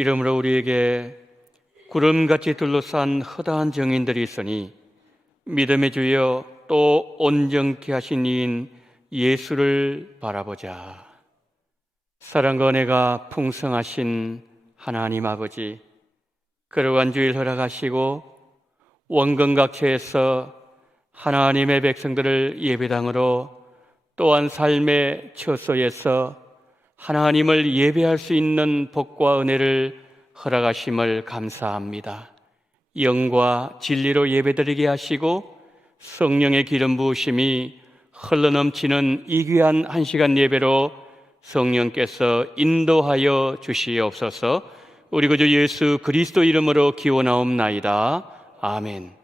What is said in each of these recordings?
이러므로 우리에게 구름같이 둘러싼 허다한 증인들이 있으니 믿음의 주여 또 온전케 하신 이인 예수를 바라보자. 사랑과 은혜가 풍성하신 하나님 아버지, 거룩한 주일 허락하시고 원근각처에서 하나님의 백성들을 예배당으로 또한 삶의 처소에서 하나님을 예배할 수 있는 복과 은혜를 허락하심을 감사합니다. 영과 진리로 예배드리게 하시고 성령의 기름 부으심이 흘러넘치는 이 귀한 한 시간 예배로 성령께서 인도하여 주시옵소서. 우리 구주 예수 그리스도 이름으로 기원하옵나이다. 아멘.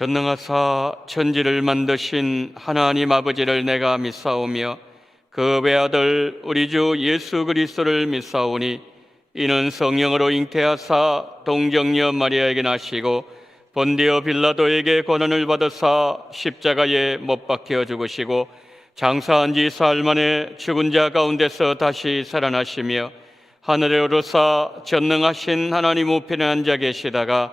전능하사 천지를 만드신 하나님 아버지를 내가 믿사오며 그 외아들 우리 주 예수 그리스도를 믿사오니 이는 성령으로 잉태하사 동정녀 마리아에게 나시고 본디오 빌라도에게 고난을 받으사 십자가에 못 박혀 죽으시고 장사한 지 사흘 만에 죽은 자 가운데서 다시 살아나시며 하늘에 오르사 전능하신 하나님 우편에 앉아 계시다가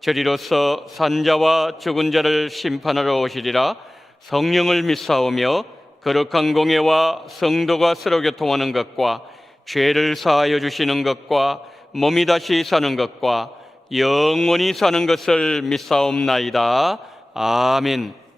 저리로서 산자와 죽은 자를 심판하러 오시리라. 성령을 믿사오며 거룩한 공예와 성도가 서로 교통하는 것과 죄를 사하여 주시는 것과 몸이 다시 사는 것과 영원히 사는 것을 믿사옵나이다. 아멘.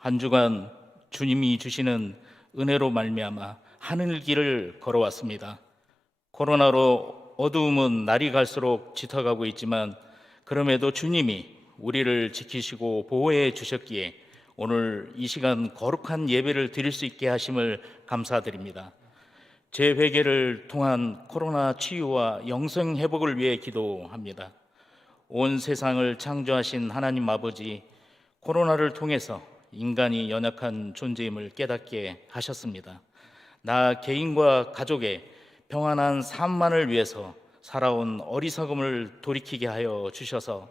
한 주간 주님이 주시는 은혜로 말미암아 하늘 길을 걸어왔습니다. 코로나로 어두움은 날이 갈수록 짙어가고 있지만 그럼에도 주님이 우리를 지키시고 보호해 주셨기에 오늘 이 시간 거룩한 예배를 드릴 수 있게 하심을 감사드립니다. 재회개를 통한 코로나 치유와 영성 회복을 위해 기도합니다. 온 세상을 창조하신 하나님 아버지, 코로나를 통해서 인간이 연약한 존재임을 깨닫게 하셨습니다. 나 개인과 가족의 평안한 삶만을 위해서 살아온 어리석음을 돌이키게 하여 주셔서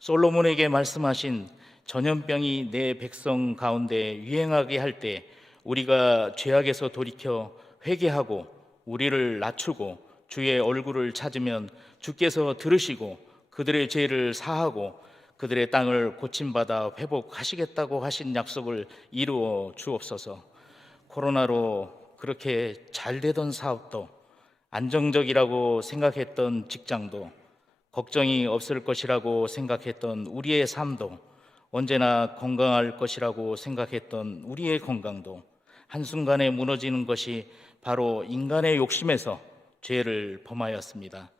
솔로몬에게 말씀하신 전염병이 내 백성 가운데 유행하게 할 때 우리가 죄악에서 돌이켜 회개하고 우리를 낮추고 주의 얼굴을 찾으면 주께서 들으시고 그들의 죄를 사하고 그들의 땅을 고침받아 회복하시겠다고 하신 약속을 이루어 주옵소서. 코로나로 그렇게 잘 되던 사업도, 안정적이라고 생각했던 직장도, 걱정이 없을 것이라고 생각했던 우리의 삶도, 언제나 건강할 것이라고 생각했던 우리의 건강도 한순간에 무너지는 것이 바로 인간의 욕심에서 죄를 범하였습니다.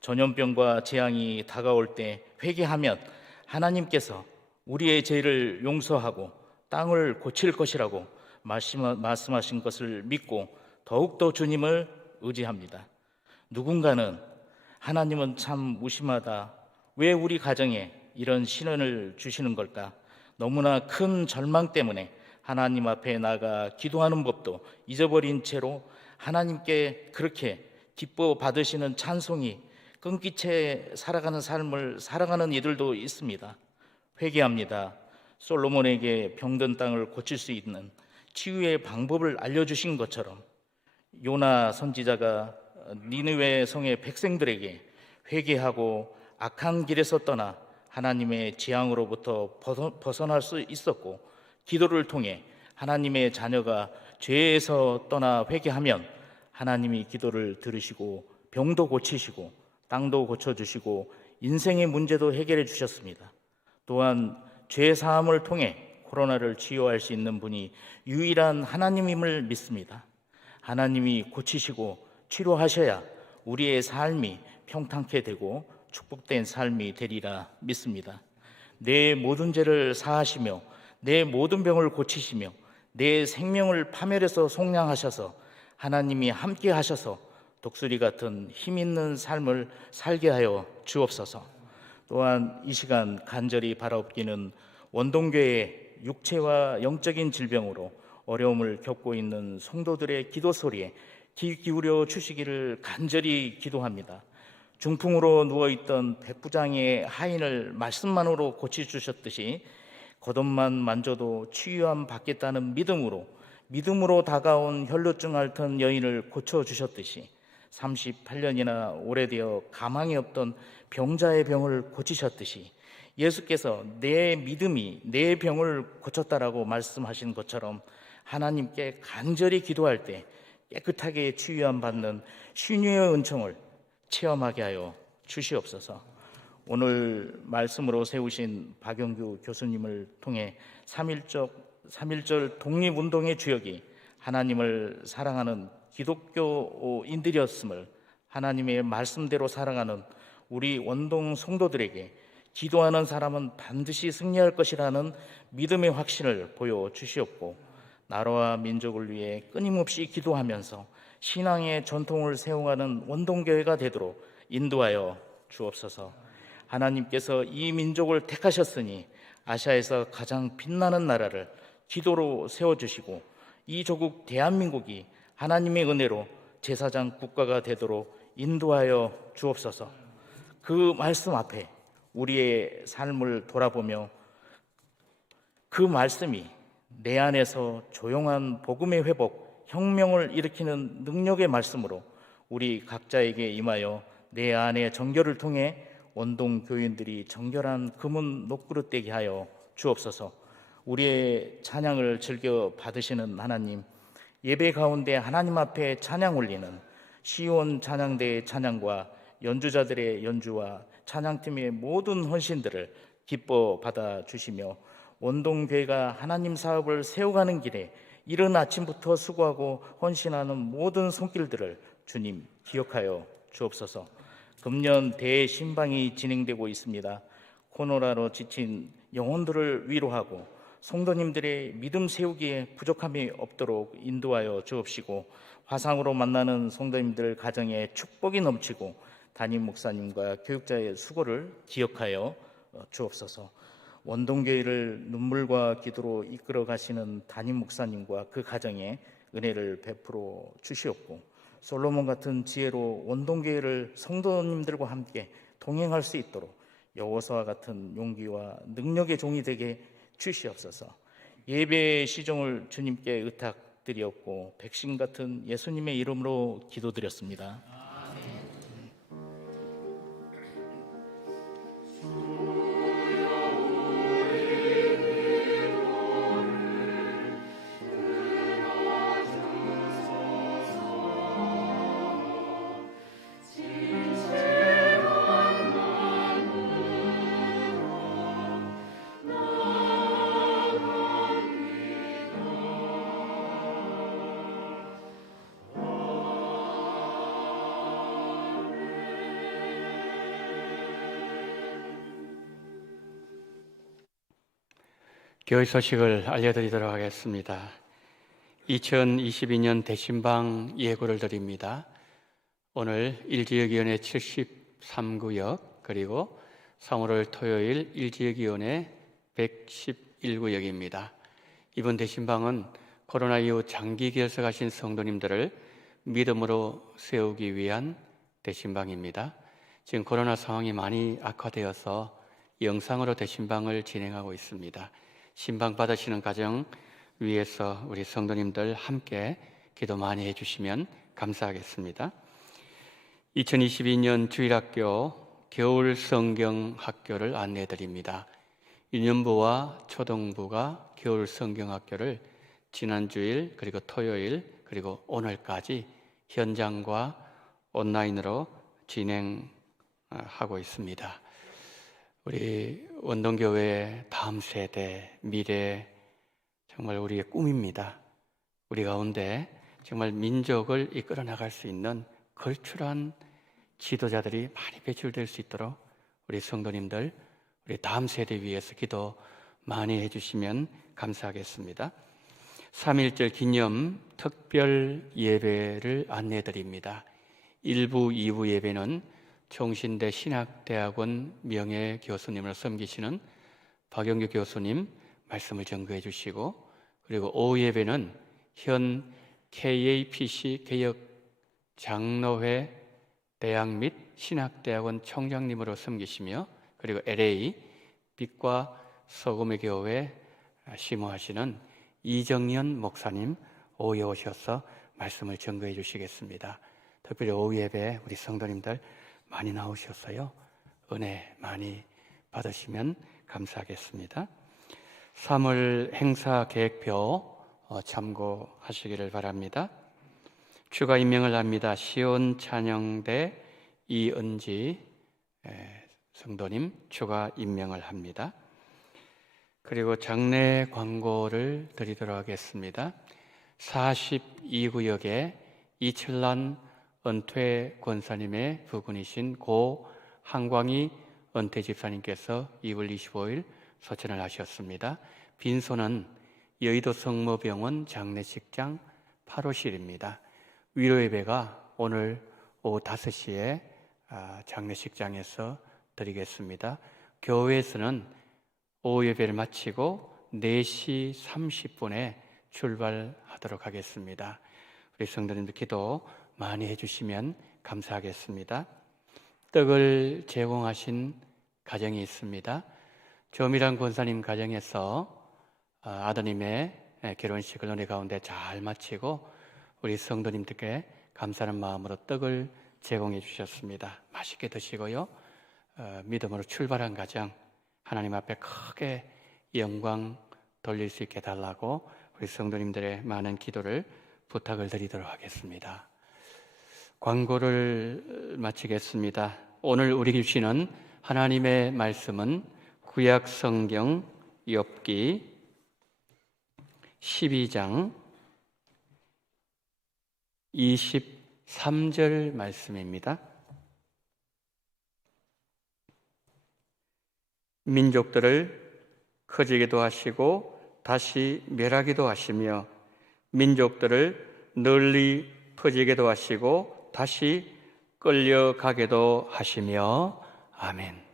전염병과 재앙이 다가올 때 회개하면 하나님께서 우리의 죄를 용서하고 땅을 고칠 것이라고 말씀하신 것을 믿고 더욱더 주님을 의지합니다. 누군가는 하나님은 참 무심하다, 왜 우리 가정에 이런 시련을 주시는 걸까? 너무나 큰 절망 때문에 하나님 앞에 나가 기도하는 법도 잊어버린 채로 하나님께 그렇게 기뻐 받으시는 찬송이 끊기 채 살아가는 삶을 살아가는 이들도 있습니다. 회개합니다. 솔로몬에게 병든 땅을 고칠 수 있는 치유의 방법을 알려주신 것처럼 요나 선지자가 니느웨 성의 백성들에게 회개하고 악한 길에서 떠나 하나님의 재앙으로부터 벗어날 수 있었고, 기도를 통해 하나님의 자녀가 죄에서 떠나 회개하면 하나님이 기도를 들으시고 병도 고치시고 땅도 고쳐주시고 인생의 문제도 해결해 주셨습니다. 또한 죄 사함을 통해 코로나를 치유할 수 있는 분이 유일한 하나님임을 믿습니다. 하나님이 고치시고 치료하셔야 우리의 삶이 평탄케 되고 축복된 삶이 되리라 믿습니다. 내 모든 죄를 사하시며 내 모든 병을 고치시며 내 생명을 파멸해서 속량하셔서 하나님이 함께 하셔서 독수리 같은 힘 있는 삶을 살게 하여 주옵소서. 또한 이 시간 간절히 바라옵기는 원동교회의 육체와 영적인 질병으로 어려움을 겪고 있는 성도들의 기도 소리에 귀 기울여 주시기를 간절히 기도합니다. 중풍으로 누워있던 백부장의 하인을 말씀만으로 고쳐주셨듯이 겉옷만 만져도 치유함 받겠다는 믿음으로 다가온 혈루증 앓던 여인을 고쳐주셨듯이 38년이나 오래되어 가망이 없던 병자의 병을 고치셨듯이 예수께서 내 믿음이 내 병을 고쳤다라고 말씀하신 것처럼 하나님께 간절히 기도할 때 깨끗하게 치유함 받는 신유의 은총을 체험하게 하여 주시옵소서. 오늘 말씀으로 세우신 박영규 교수님을 통해 3.1절 독립운동의 주역이 하나님을 사랑하는 기독교인들이었음을 하나님의 말씀대로 살아가는 우리 원동 성도들에게 기도하는 사람은 반드시 승리할 것이라는 믿음의 확신을 보여주시옵고, 나라와 민족을 위해 끊임없이 기도하면서 신앙의 전통을 세워가는 원동교회가 되도록 인도하여 주옵소서. 하나님께서 이 민족을 택하셨으니 아시아에서 가장 빛나는 나라를 기도로 세워주시고 이 조국 대한민국이 하나님의 은혜로 제사장 국가가 되도록 인도하여 주옵소서. 그 말씀 앞에 우리의 삶을 돌아보며 그 말씀이 내 안에서 조용한 복음의 회복, 혁명을 일으키는 능력의 말씀으로 우리 각자에게 임하여 내 안의 정결을 통해 원동 교인들이 정결한 금은 녹그릇 되게 하여 주옵소서. 우리의 찬양을 즐겨 받으시는 하나님, 예배 가운데 하나님 앞에 찬양 올리는 시온 찬양대의 찬양과 연주자들의 연주와 찬양팀의 모든 헌신들을 기뻐 받아 주시며 원동교회가 하나님 사업을 세워가는 길에 이른 아침부터 수고하고 헌신하는 모든 손길들을 주님 기억하여 주옵소서. 금년 대신방이 진행되고 있습니다. 코로나로 지친 영혼들을 위로하고 성도님들의 믿음 세우기에 부족함이 없도록 인도하여 주옵시고, 화상으로 만나는 성도님들 가정에 축복이 넘치고 담임 목사님과 교육자의 수고를 기억하여 주옵소서. 원동교회를 눈물과 기도로 이끌어 가시는 담임 목사님과 그 가정에 은혜를 베풀어 주시옵고, 솔로몬 같은 지혜로 원동교회를 성도님들과 함께 동행할 수 있도록 여호수아 같은 용기와 능력의 종이 되게 주시옵소서. 예배의 시종을 주님께 의탁드리었고 백신 같은 예수님의 이름으로 기도드렸습니다. 교회 소식을 알려드리도록 하겠습니다. 2022년 대신방 예고를 드립니다. 오늘 1지역위원회 73구역, 그리고 3월 토요일 1지역위원회 111구역입니다. 이번 대신방은 코로나 이후 장기 결석하신 성도님들을 믿음으로 세우기 위한 대신방입니다. 지금 코로나 상황이 많이 악화되어서 영상으로 대신방을 진행하고 있습니다. 신방 받으시는 가정 위해서 우리 성도님들 함께 기도 많이 해주시면 감사하겠습니다. 2022년 주일학교 겨울 성경 학교를 안내해 드립니다. 유년부와 초등부가 겨울 성경 학교를 지난 주일 그리고 토요일 그리고 오늘까지 현장과 온라인으로 진행하고 있습니다. 우리 원동교회의 다음 세대, 미래, 정말 우리의 꿈입니다. 우리 가운데 정말 민족을 이끌어 나갈 수 있는 걸출한 지도자들이 많이 배출될 수 있도록 우리 성도님들, 우리 다음 세대 위해서 기도 많이 해주시면 감사하겠습니다. 3.1절 기념 특별 예배를 안내해 드립니다. 1부, 2부 예배는 총신대 신학대학원 명예교수님을 섬기시는 박영규 교수님 말씀을 전거해 주시고, 그리고 오후 예배는 현 KAPC 개혁 장로회 대학 및 신학대학원 총장님으로 섬기시며, 그리고 LA 빛과 소금의 교회 심호하시는 이정연 목사님 오후에 오셔서 말씀을 전거해 주시겠습니다. 특별히 오후 예배 우리 성도님들 많이 나오셔서요, 은혜 많이 받으시면 감사하겠습니다. 3월 행사 계획표 참고하시기를 바랍니다. 추가 임명을 합니다. 시온 찬영대 이은지 성도님 추가 임명을 합니다. 그리고 장례 광고를 드리도록 하겠습니다. 42구역에 이철란 은퇴 권사님의 부군이신 고 한광희 은퇴 집사님께서 2월 25일 소천을 하셨습니다. 빈소는 여의도 성모병원 장례식장 8호실입니다. 위로 예배가 오늘 오후 5시에 장례식장에서 드리겠습니다. 교회에서는 오후 예배를 마치고 4시 30분에 출발하도록 하겠습니다. 우리 성도님들 기도 많이 해주시면 감사하겠습니다. 떡을 제공하신 가정이 있습니다. 조미란 권사님 가정에서 아드님의 결혼식을 은혜 가운데 잘 마치고 우리 성도님들께 감사하는 마음으로 떡을 제공해 주셨습니다. 맛있게 드시고요, 믿음으로 출발한 가정 하나님 앞에 크게 영광 돌릴 수 있게 달라고 우리 성도님들의 많은 기도를 부탁을 드리도록 하겠습니다. 광고를 마치겠습니다. 오늘 우리 주시는 하나님의 말씀은 구약 성경 욥기 12장 23절 말씀입니다. 민족들을 커지기도 하시고 다시 멸하기도 하시며 민족들을 널리 퍼지게도 하시고 다시 끌려가게도 하시며 아멘.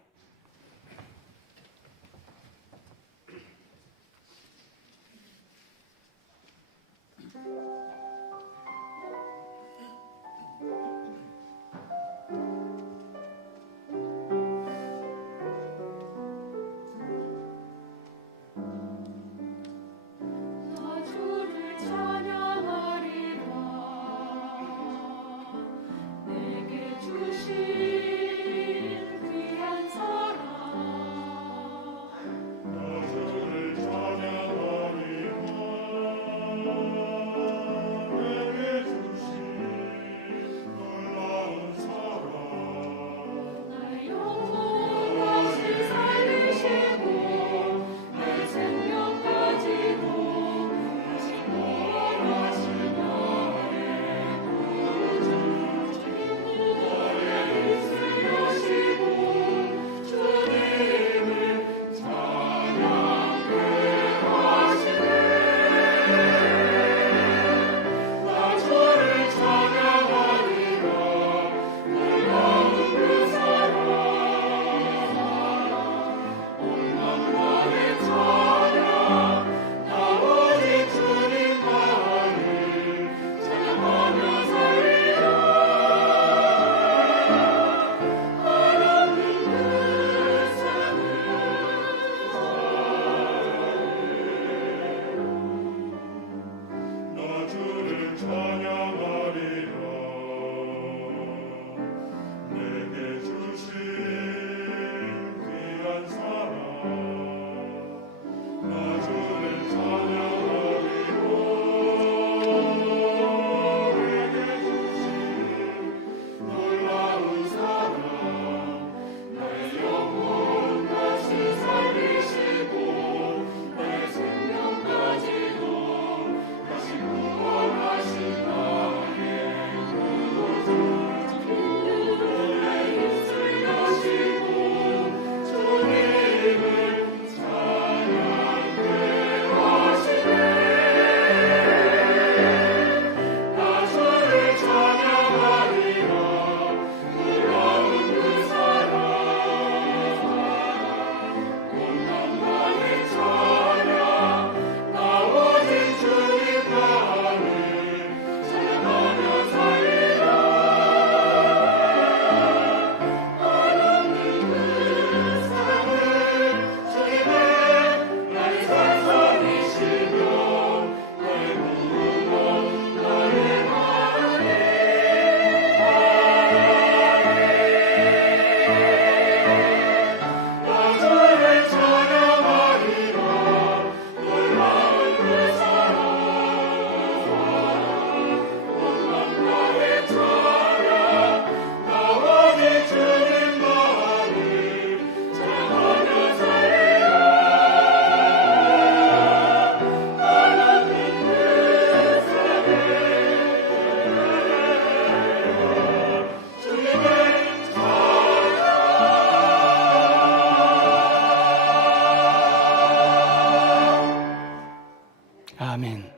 아멘.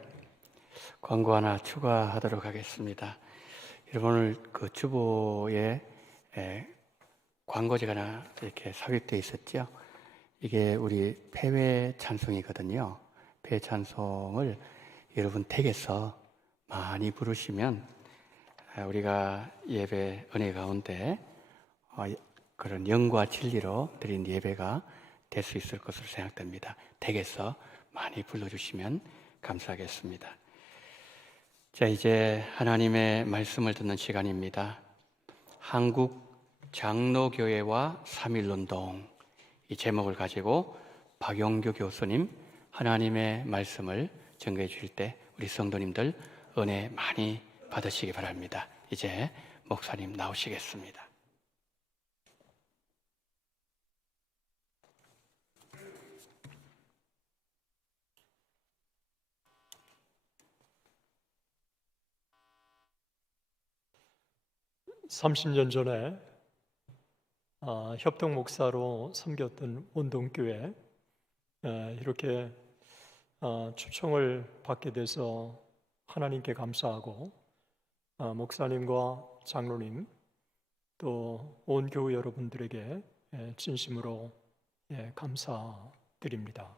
광고 하나 추가하도록 하겠습니다. 여러분 오늘 그 주보에 광고지가 하나 이렇게 삽입되어 있었죠. 이게 우리 폐회 찬송이거든요. 폐회 찬송을 여러분 댁에서 많이 부르시면 우리가 예배 은혜 가운데 그런 영과 진리로 드린 예배가 될 수 있을 것으로 생각됩니다. 댁에서 많이 불러주시면 감사하겠습니다. 자, 이제 하나님의 말씀을 듣는 시간입니다. 한국 장로교회와 3.1운동 이 제목을 가지고 박용규 교수님 하나님의 말씀을 전개해 주실 때 우리 성도님들 은혜 많이 받으시기 바랍니다. 이제 목사님 나오시겠습니다. 30년 전에 협동 목사로 섬겼던 원동교회 이렇게 초청을 받게 돼서 하나님께 감사하고 목사님과 장로님 또 온 교회 여러분들에게 진심으로 감사드립니다.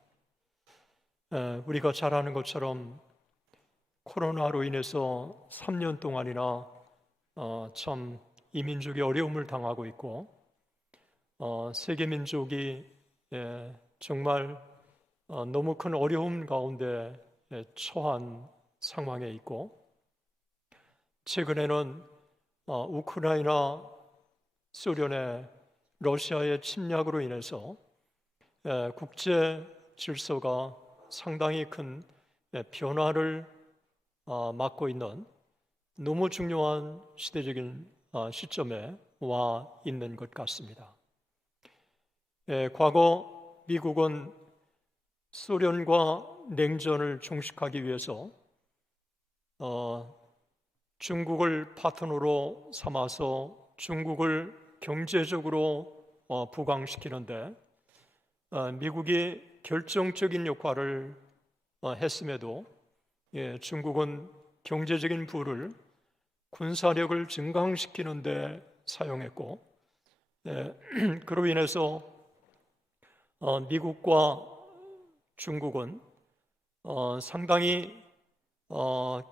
우리가 잘 아는 것처럼 코로나로 인해서 3년 동안이나 참 이 민족이 어려움을 당하고 있고 세계 민족이 정말 너무 큰 어려움 가운데 처한 상황에 있고 최근에는 우크라이나, 소련의 러시아의 침략으로 인해서 국제 질서가 상당히 큰 변화를 맞고 있는 너무 중요한 시대적인 시점에 와 있는 것 같습니다. 과거 미국은 소련과 냉전을 종식하기 위해서 중국을 파트너로 삼아서 중국을 경제적으로 부강시키는데 미국이 결정적인 역할을 했음에도 중국은 경제적인 부를 군사력을 증강시키는 데 사용했고 그로 인해서 미국과 중국은 상당히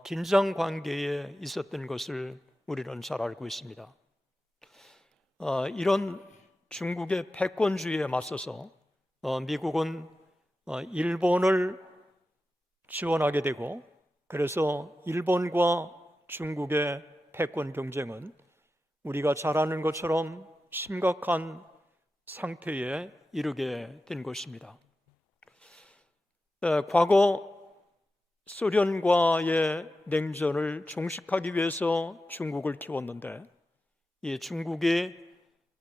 긴장 관계에 있었던 것을 우리는 잘 알고 있습니다. 이런 중국의 패권주의에 맞서서 미국은 일본을 지원하게 되고 그래서 일본과 중국의 패권 경쟁은 우리가 잘 아는 것처럼 심각한 상태에 이르게 된 것입니다. 과거 소련과의 냉전을 종식하기 위해서 중국을 키웠는데 이 중국이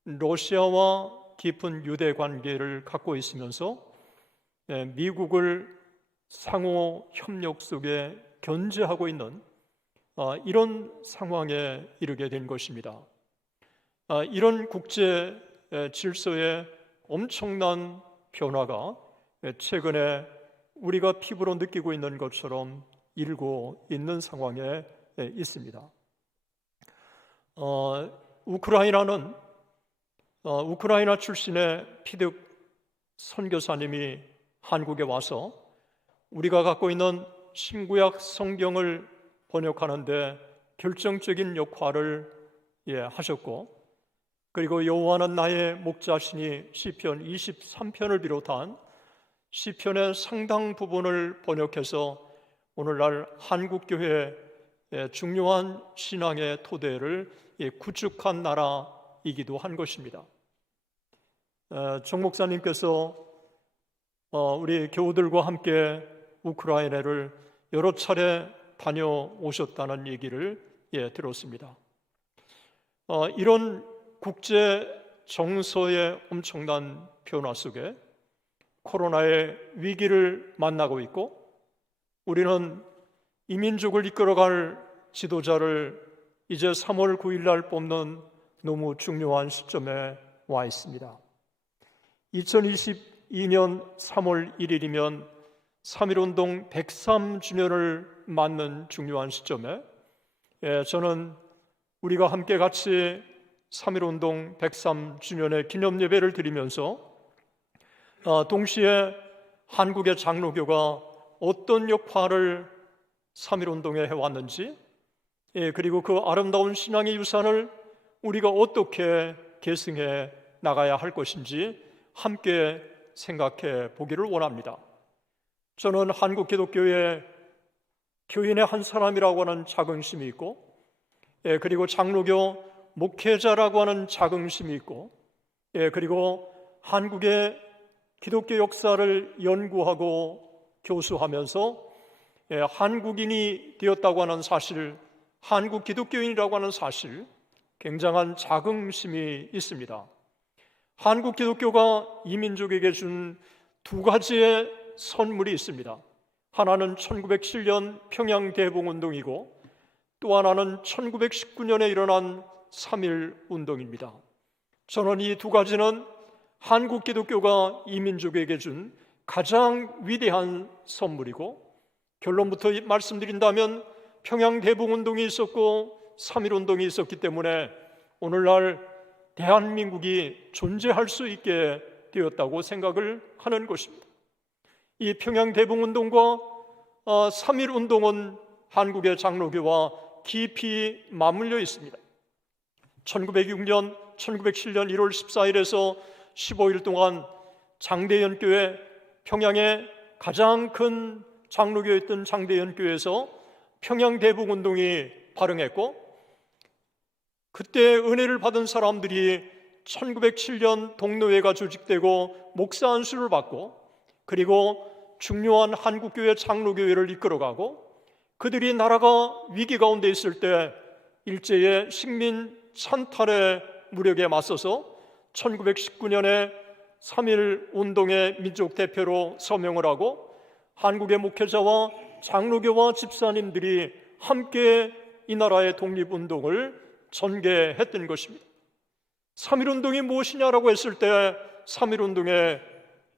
러시아와 깊은 유대 관계를 갖고 있으면서 미국을 상호 협력 속에 견제하고 있는 이런 상황에 이르게 된 것입니다. 이런 국제 질서의 엄청난 변화가 최근에 우리가 피부로 느끼고 있는 것처럼 일고 있는 상황에 있습니다. 우크라이나는 우크라이나 출신의 피득 선교사님이 한국에 와서 우리가 갖고 있는 신구약 성경을 번역하는데 결정적인 역할을 하셨고 그리고 여호와는 나의 목자시니 시편 23편을 비롯한 시편의 상당 부분을 번역해서 오늘날 한국교회의 중요한 신앙의 토대를 구축한 나라이기도 한 것입니다. 정 목사님께서 우리 교우들과 함께 우크라이나를 여러 차례 다녀오셨다는 얘기를 들었습니다. 이런 국제 정서의 엄청난 변화 속에 코로나의 위기를 만나고 있고 우리는 이 민족을 이끌어갈 지도자를 이제 3월 9일 날 뽑는 너무 중요한 시점에 와 있습니다. 2022년 3월 1일이면 3.1운동 103주년을 맞는 중요한 시점에 저는 우리가 함께 같이 3.1운동 103주년의 기념예배를 드리면서 동시에 한국의 장로교가 어떤 역할을 3.1운동에 해왔는지 그리고 그 아름다운 신앙의 유산을 우리가 어떻게 계승해 나가야 할 것인지 함께 생각해 보기를 원합니다. 저는 한국 기독교의 교인의 한 사람이라고 하는 자긍심이 있고 그리고 장로교 목회자라고 하는 자긍심이 있고 그리고 한국의 기독교 역사를 연구하고 교수하면서 한국인이 되었다고 하는 사실, 한국 기독교인이라고 하는 사실, 굉장한 자긍심이 있습니다. 한국 기독교가 이 민족에게 준 두 가지의 선물이 있습니다. 하나는 1907년 평양 대봉운동이고 또 하나는 1919년에 일어난 3.1 운동입니다. 저는 이 두 가지는 한국 기독교가 이 민족에게 준 가장 위대한 선물이고, 결론부터 말씀드린다면 평양 대북운동이 있었고 3.1 운동이 있었기 때문에 오늘날 대한민국이 존재할 수 있게 되었다고 생각을 하는 것입니다. 이 평양 대북운동과 3.1 운동은 한국의 장로교와 깊이 맞물려 있습니다. 1906년, 1907년 1월 14일에서 15일 동안 장대연교회, 평양의 가장 큰 장로교였던 장대연교회에서 평양 대북운동이 발흥했고, 그때 은혜를 받은 사람들이 1907년 동노회가 조직되고 목사 안수를 받고, 그리고 중요한 한국교회 장로교회를 이끌어가고, 그들이 나라가 위기 가운데 있을 때 일제의 식민 찬탈의 무력에 맞서서 1919년에 3.1 운동의 민족 대표로 서명을 하고, 한국의 목회자와 장로교와 집사님들이 함께 이 나라의 독립운동을 전개했던 것입니다. 3.1 운동이 무엇이냐라고 했을 때 3.1 운동의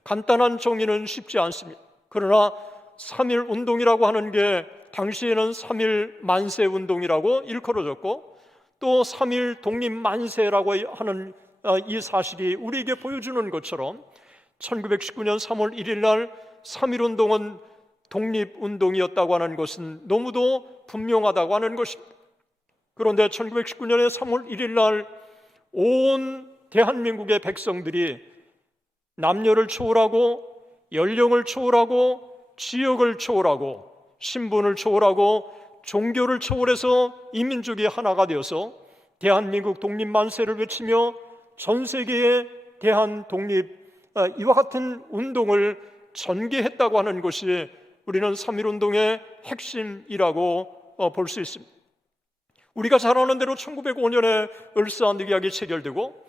간단한 정의는 쉽지 않습니다. 그러나 3.1 운동이라고 하는 게 당시에는 3.1 만세 운동이라고 일컬어졌고, 또 3.1 독립 만세라고 하는 이 사실이 우리에게 보여주는 것처럼 1919년 3월 1일 날 3.1 운동은 독립운동이었다고 하는 것은 너무도 분명하다고 하는 것입니다. 그런데 1919년의 3월 1일 날 온 대한민국의 백성들이 남녀를 초월하고 연령을 초월하고 지역을 초월하고 신분을 초월하고 종교를 초월해서 이 민족이 하나가 되어서 대한민국 독립만세를 외치며 전 세계에 대한 독립, 이와 같은 운동을 전개했다고 하는 것이 우리는 3.1 운동의 핵심이라고 볼 수 있습니다. 우리가 잘 아는 대로 1905년에 을사늑약이 체결되고,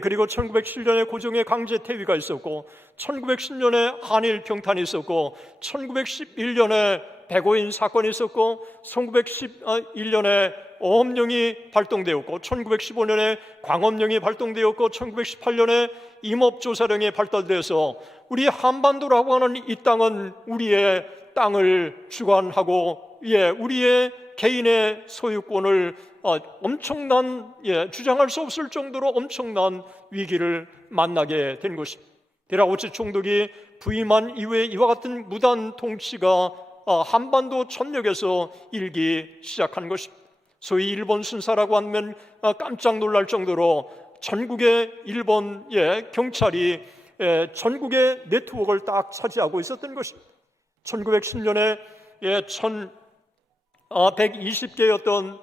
그리고 1907년에 고종의 강제 퇴위가 있었고, 1910년에 한일 평탄이 있었고, 1911년에 백오인 사건이 있었고, 1911년에 어업령이 발동되었고, 1915년에 광업령이 발동되었고, 1918년에 임업조사령이 발달돼서 우리 한반도라고 하는 이 땅은 우리의 땅을 주관하고, 우리의 개인의 소유권을 엄청난, 주장할 수 없을 정도로 엄청난 위기를 만나게 된 것입니다. 데라오치 총독이 부임한 이후에 이와 같은 무단 통치가 한반도 전역에서 일기 시작한 것입니다. 소위 일본 순사라고 하면 깜짝 놀랄 정도로 전국의 일본 경찰이 전국의 네트워크를 딱 차지하고 있었던 것입니다. 1910년에 120개였던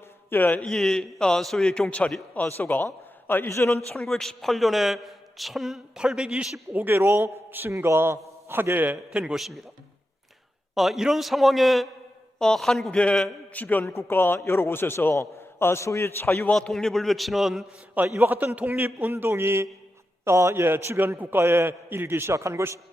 이 소위 경찰서가 이제는 1918년에 1825개로 증가하게 된 것입니다. 이런 상황에 한국의 주변 국가 여러 곳에서 소위 자유와 독립을 외치는 이와 같은 독립운동이 주변 국가에 일기 시작한 것입니다.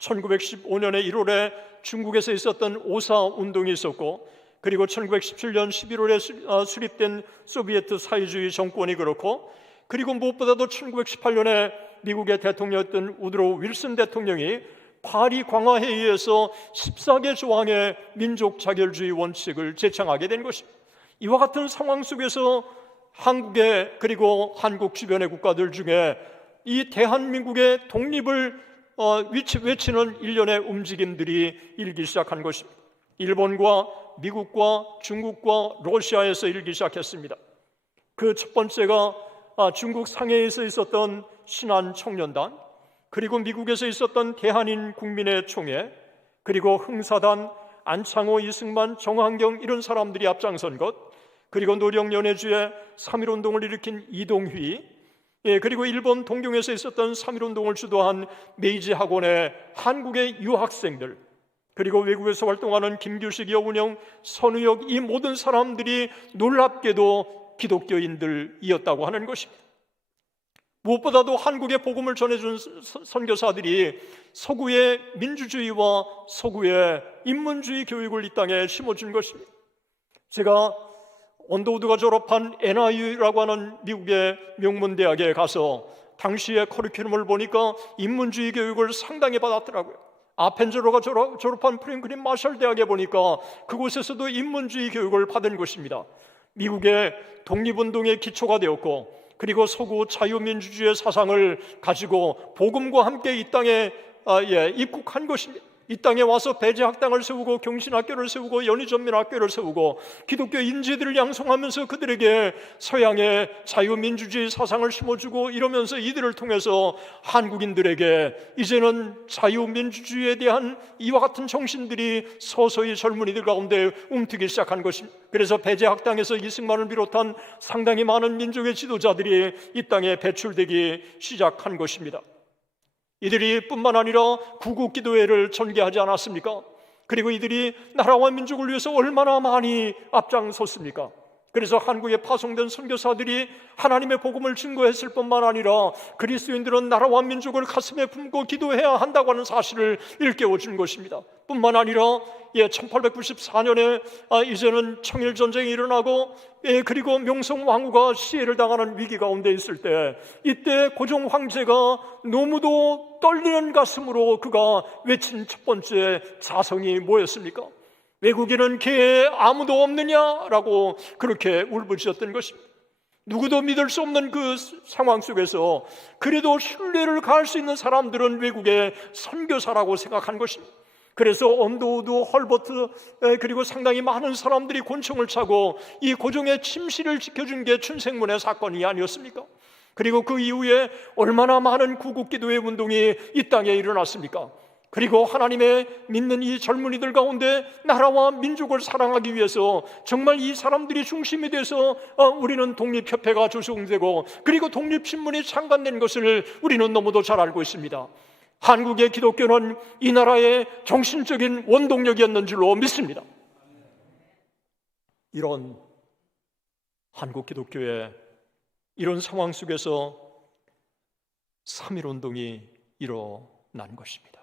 1915년에 1월에 중국에서 있었던 오사운동이 있었고, 그리고 1917년 11월에 수립된 소비에트 사회주의 정권이 그렇고, 그리고 무엇보다도 1918년에 미국의 대통령이었던 우드로 윌슨 대통령이 파리 광화회의에서 14개 조항의 민족 자결주의 원칙을 제창하게 된 것입니다. 이와 같은 상황 속에서 한국의, 그리고 한국 주변의 국가들 중에 이 대한민국의 독립을 외치는 일련의 움직임들이 일기 시작한 것입니다. 일본과 미국과 중국과 러시아에서 일기 시작했습니다. 그 첫 번째가 중국 상해에서 있었던 신한 청년단, 그리고 미국에서 있었던 대한인 국민의 총회, 그리고 흥사단, 안창호, 이승만, 정황경 이런 사람들이 앞장선 것, 그리고 노령연해주의 3.1 운동을 일으킨 이동휘, 그리고 일본 동경에서 있었던 3.1 운동을 주도한 메이지 학원의 한국의 유학생들, 그리고 외국에서 활동하는 김규식, 여운형, 선우혁, 이 모든 사람들이 놀랍게도 기독교인들이었다고 하는 것입니다. 무엇보다도 한국의 복음을 전해준 선교사들이 서구의 민주주의와 서구의 인문주의 교육을 이 땅에 심어준 것입니다. 제가 언더우드가 졸업한 NIU라고 하는 미국의 명문대학에 가서 당시의 커리큘럼을 보니까 인문주의 교육을 상당히 받았더라고요. 아펜젤러가 졸업한 프랭클린 마셜 대학에 보니까 그곳에서도 인문주의 교육을 받은 곳입니다. 미국의 독립운동의 기초가 되었고, 그리고 서구 자유민주주의 사상을 가지고 복음과 함께 이 땅에 입국한 것입니다. 이 땅에 와서 배제학당을 세우고 경신학교를 세우고 연희전민학교를 세우고 기독교 인재들을 양성하면서 그들에게 서양의 자유민주주의 사상을 심어주고, 이러면서 이들을 통해서 한국인들에게 이제는 자유민주주의에 대한 이와 같은 정신들이 서서히 젊은이들 가운데 움트기 시작한 것입니다. 그래서 배제학당에서 이승만을 비롯한 상당히 많은 민족의 지도자들이 이 땅에 배출되기 시작한 것입니다. 이들이 뿐만 아니라 구국기도회를 전개하지 않았습니까? 그리고 이들이 나라와 민족을 위해서 얼마나 많이 앞장섰습니까? 그래서 한국에 파송된 선교사들이 하나님의 복음을 증거했을 뿐만 아니라 그리스도인들은 나라와 민족을 가슴에 품고 기도해야 한다고 하는 사실을 일깨워준 것입니다. 뿐만 아니라 1894년에 이제는 청일전쟁이 일어나고, 그리고 명성왕후가 시해를 당하는 위기 가운데 있을 때, 이때 고종 황제가 너무도 떨리는 가슴으로 그가 외친 첫 번째 자성이 뭐였습니까? 외국인은 걔 아무도 없느냐라고 그렇게 울부짖었던 것입니다. 누구도 믿을 수 없는 그 상황 속에서 그래도 신뢰를 가할 수 있는 사람들은 외국의 선교사라고 생각한 것입니다. 그래서 언더우드, 헐버트, 그리고 상당히 많은 사람들이 권총을 차고 이 고종의 침실을 지켜준 게 춘생문의 사건이 아니었습니까? 그리고 그 이후에 얼마나 많은 구국기도회 운동이 이 땅에 일어났습니까? 그리고 하나님의 믿는 이 젊은이들 가운데 나라와 민족을 사랑하기 위해서 정말 이 사람들이 중심이 돼서 우리는 독립협회가 조성되고, 그리고 독립신문이 창간된 것을 우리는 너무도 잘 알고 있습니다. 한국의 기독교는 이 나라의 정신적인 원동력이었는 줄로 믿습니다. 이런 한국 기독교의 이런 상황 속에서 3.1운동이 일어난 것입니다.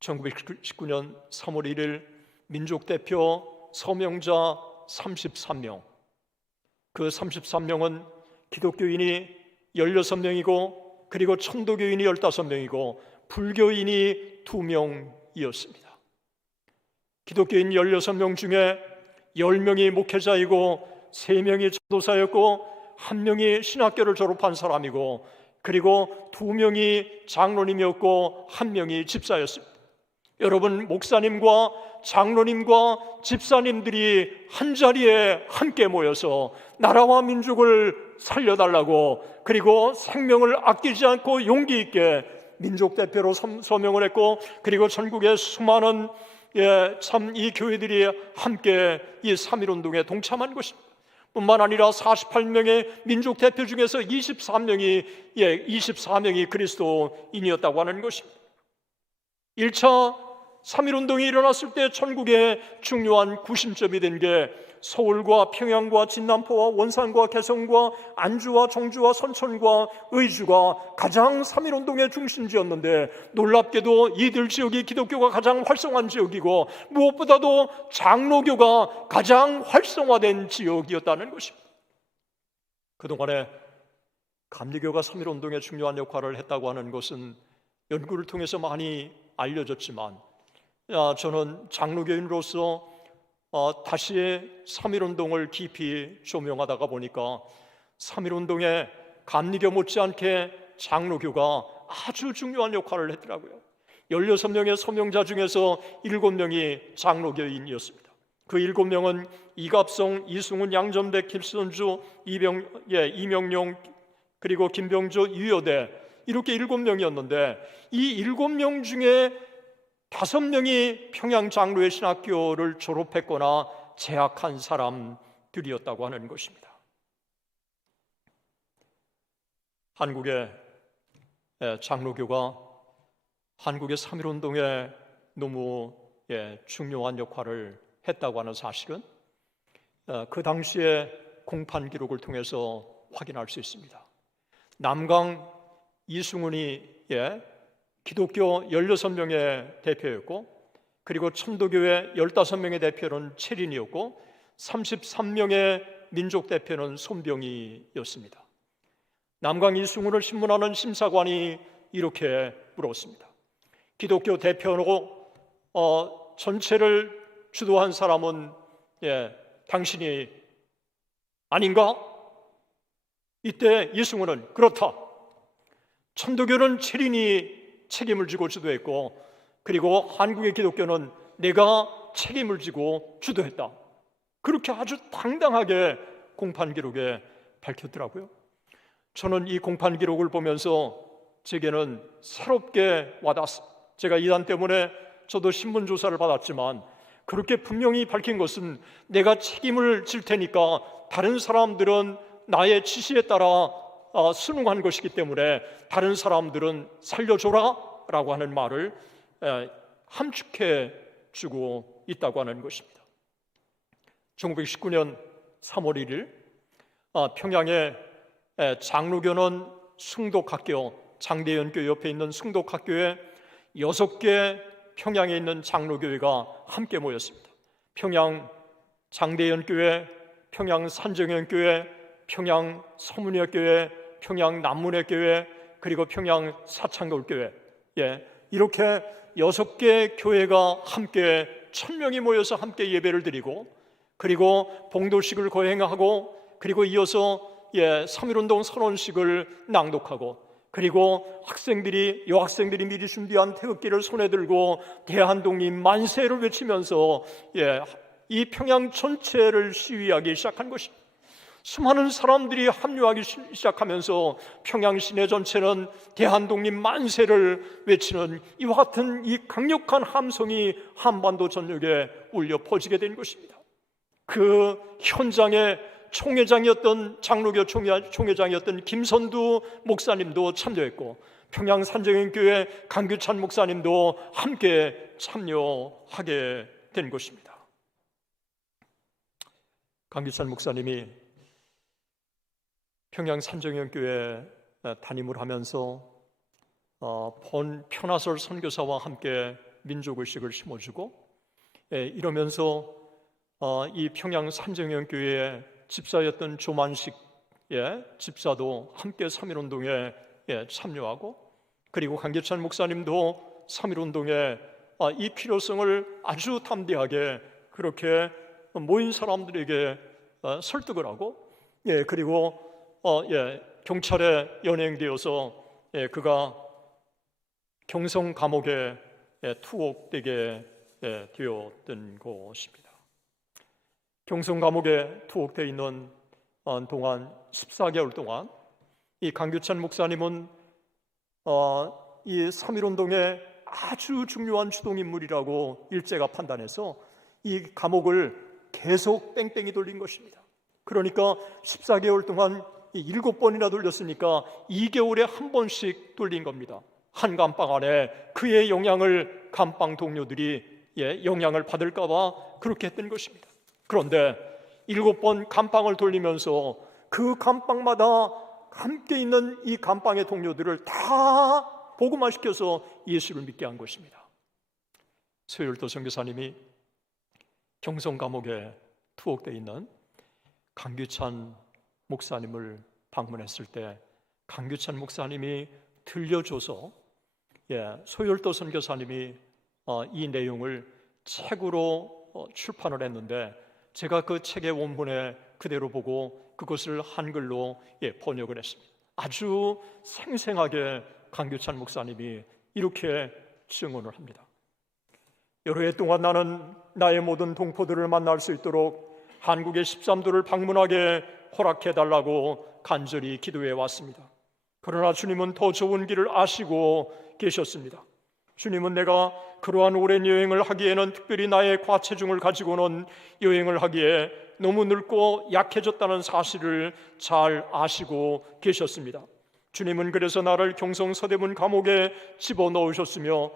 1919년 3월 1일 민족대표 서명자 33명, 그 33명은 기독교인이 16명이고, 그리고 천도교인이 15명이고 불교인이 2명이었습니다. 기독교인 16명 중에 10명이 목회자이고 3명이 전도사였고 1명이 신학교를 졸업한 사람이고, 그리고 2명이 장로님이었고 1명이 집사였습니다. 여러분, 목사님과 장로님과 집사님들이 한자리에 함께 모여서 나라와 민족을 살려달라고, 그리고 생명을 아끼지 않고 용기 있게 민족대표로 서명을 했고, 그리고 전국의 수많은 참 이 교회들이 함께 이 3.1운동에 동참한 것입니다. 뿐만 아니라 48명의 민족대표 중에서 24명이 그리스도인이었다고 하는 것입니다. 1차 3.1운동이 일어났을 때 전국의 중요한 구심점이 된 게 서울과 평양과 진남포와 원산과 개성과 안주와 정주와 선천과 의주가 가장 3.1운동의 중심지였는데, 놀랍게도 이들 지역이 기독교가 가장 활성화한 지역이고 무엇보다도 장로교가 가장 활성화된 지역이었다는 것입니다. 그동안에 감리교가 3.1운동에 중요한 역할을 했다고 하는 것은 연구를 통해서 많이 알려졌지만, 저는 장로교인으로서 다시 3.1운동을 깊이 조명하다가 보니까 3.1운동에 감리교 못지않게 장로교가 아주 중요한 역할을 했더라고요. 16명의 서명자 중에서 7명이 장로교인이었습니다. 그 7명은 이갑성, 이승훈, 양전백, 김선주, 이명용, 그리고 김병조, 유여대, 이렇게 7명이었는데 이 7명 중에 5명이 평양 장로의 신학교를 졸업했거나 재학한 사람들이었다고 하는 것입니다. 한국의 장로교가 한국의 3.1운동에 너무 중요한 역할을 했다고 하는 사실은 그 당시의 공판 기록을 통해서 확인할 수 있습니다. 남강 이승훈이 기독교 16명의 대표였고, 그리고 천도교회 15명의 대표는 채린이었고, 33명의 민족 대표는 손병희였습니다. 남강 이승우를 신문하는 심사관이 이렇게 물었습니다. 기독교 대표로 전체를 주도한 사람은 당신이 아닌가? 이때 이승우는 그렇다. 천도교는 체린이 책임을 지고 주도했고, 그리고 한국의 기독교는 내가 책임을 지고 주도했다. 그렇게 아주 당당하게 공판 기록에 밝혔더라고요. 저는 이 공판 기록을 보면서 제게는 새롭게 와닿았어요. 제가 이단 때문에 저도 신문 조사를 받았지만 그렇게 분명히 밝힌 것은 내가 책임을 질 테니까 다른 사람들은 나의 지시에 따라 순응한 것이기 때문에 다른 사람들은 살려줘라 라고 하는 말을 함축해 주고 있다고 하는 것입니다. 1919년 3월 1일 평양의 장로교는 승독학교, 장대연교 옆에 있는 승독학교에 6개 평양에 있는 장로교회가 함께 모였습니다. 평양 장대연교회, 평양 산정연교회, 평양 서문여교회, 평양 남문회교회, 그리고 평양 사창골교회, 이렇게 6개 교회가 함께 1000명이 모여서 함께 예배를 드리고, 그리고 봉도식을 거행하고, 그리고 이어서 3.1운동 선언식을 낭독하고, 그리고 여학생들이 미리 준비한 태극기를 손에 들고 대한독립 만세를 외치면서 이 평양 전체를 시위하기 시작한 것입니다. 수많은 사람들이 합류하기 시작하면서 평양 시내 전체는 대한독립 만세를 외치는 이와 같은 이 강력한 함성이 한반도 전역에 울려 퍼지게 된 것입니다. 그 현장에 장로교 총회장이었던 김선두 목사님도 참여했고, 평양 산정연교회 강규찬 목사님도 함께 참여하게 된 것입니다. 강규찬 목사님이 평양 산정연교회 담임을 하면서 본 편하설 선교사와 함께 민족의식을 심어주고, 이러면서 이 평양 산정연교회의 집사였던 조만식 집사도 함께 3.1운동에 참여하고, 그리고 강기찬 목사님도 3.1운동의 이 필요성을 아주 담대하게 그렇게 모인 사람들에게 설득을 하고, 그리고 경찰에 연행되어서 그가 경성 감옥에 투옥되게 되었던 것입니다. 경성 감옥에 투옥되어 있는 동안 14개월 동안 이 강규찬 목사님은 이 3.1운동의 아주 중요한 주동인물이라고 일제가 판단해서 이 감옥을 계속 뺑뺑이 돌린 것입니다. 그러니까 14개월 동안 7번이나 돌렸으니까 2개월에 한 번씩 돌린 겁니다. 한 감방 안에 그의 영향을 감방 동료들이 영향을 받을까 봐 그렇게 했던 것입니다. 그런데 7번 감방을 돌리면서 그 감방마다 함께 있는 이 감방의 동료들을 다 복음화시켜서 예수를 믿게 한 것입니다. 서율도 선교사님이 경성 감옥에 투옥되어 있는 강규찬 목사님을 방문했을 때 강규찬 목사님이 들려줘서 소율도 선교사님이 이 내용을 책으로 출판을 했는데, 제가 그 책의 원문에 그대로 보고 그것을 한글로 번역을 했습니다. 아주 생생하게 강규찬 목사님이 이렇게 증언을 합니다. 여러 해 동안 나는 나의 모든 동포들을 만날 수 있도록 한국의 13도를 방문하게 허락해달라고 간절히 기도해 왔습니다. 그러나 주님은 더 좋은 길을 아시고 계셨습니다. 주님은 내가 그러한 오랜 여행을 하기에는, 특별히 나의 과체중을 가지고는 여행을 하기에 너무 늙고 약해졌다는 사실을 잘 아시고 계셨습니다. 주님은 그래서 나를 경성 서대문 감옥에 집어넣으셨으며,